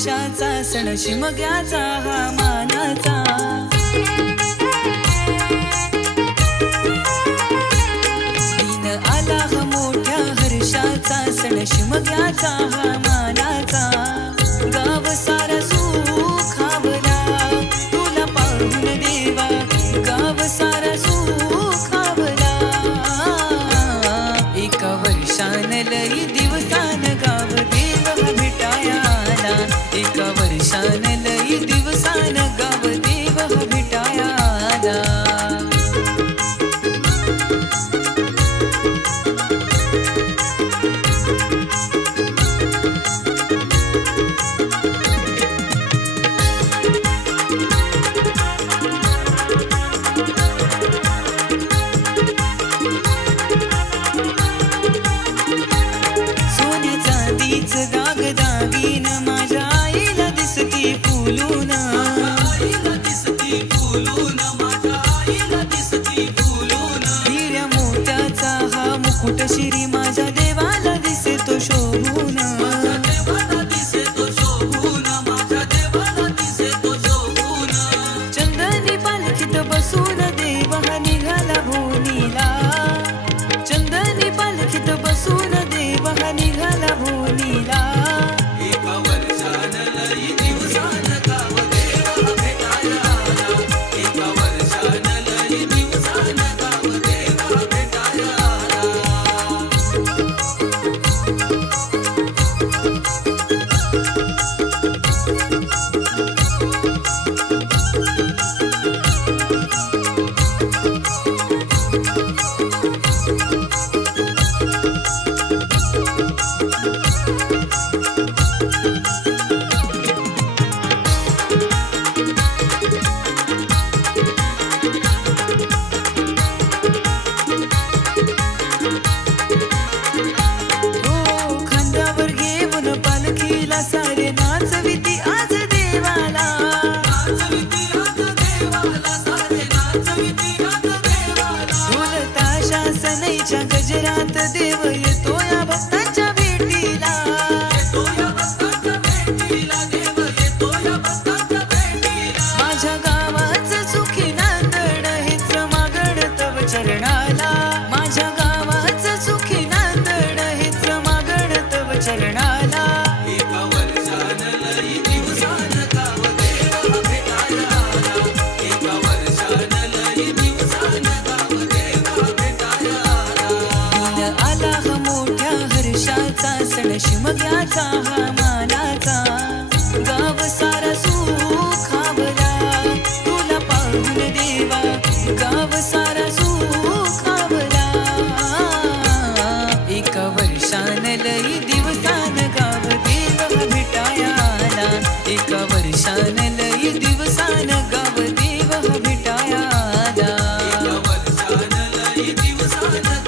हर्षाचा सण शिमग्याचा हा मानाचा। दिन आला हा मोठ्या हर्षाचा सण शिमग्याचा हा मानाचा। गाव सारा सुखावला तुला पाहून देवा, गाव सारा सुखावला। एका वर्षान लई दिवसान गाव देव भेटायाला, एका वर्षान लई दिवसान गाव देव भेटायाला। दागदागीन माझ्या आईला दिसती फुलून, हिऱ्या मोत्याचा हा मुकुट शिरी माझ्या देवाला दिसतो शोभून। चंदनी पालखीत बसून देव हा निघाला भोनीला, चंदनी पालखीत बसून देव हा निघाला भोनीला। सारे नाचविती आज देवाला, ढोल ताशा सनईच्या गजरात देव येतो या भक्तांच्या भेटीला। माझ्या गावाचं सुखी नांदण हेच मागण तव चरणाला, माझ्या गावाचं सुखी नांदण हेच मागण तव चरणाला। सण शिमग्याचा हा मानाचा। गाव सारा सुखावला तुला पाहून देवा, गाव सारा सुखावला। एका वर्षान लई दिवसान गाव देव भेटायाला, एका वर्षान लई दिवसान गाव देव भेटायाला, एका वर्षान लई दिवसान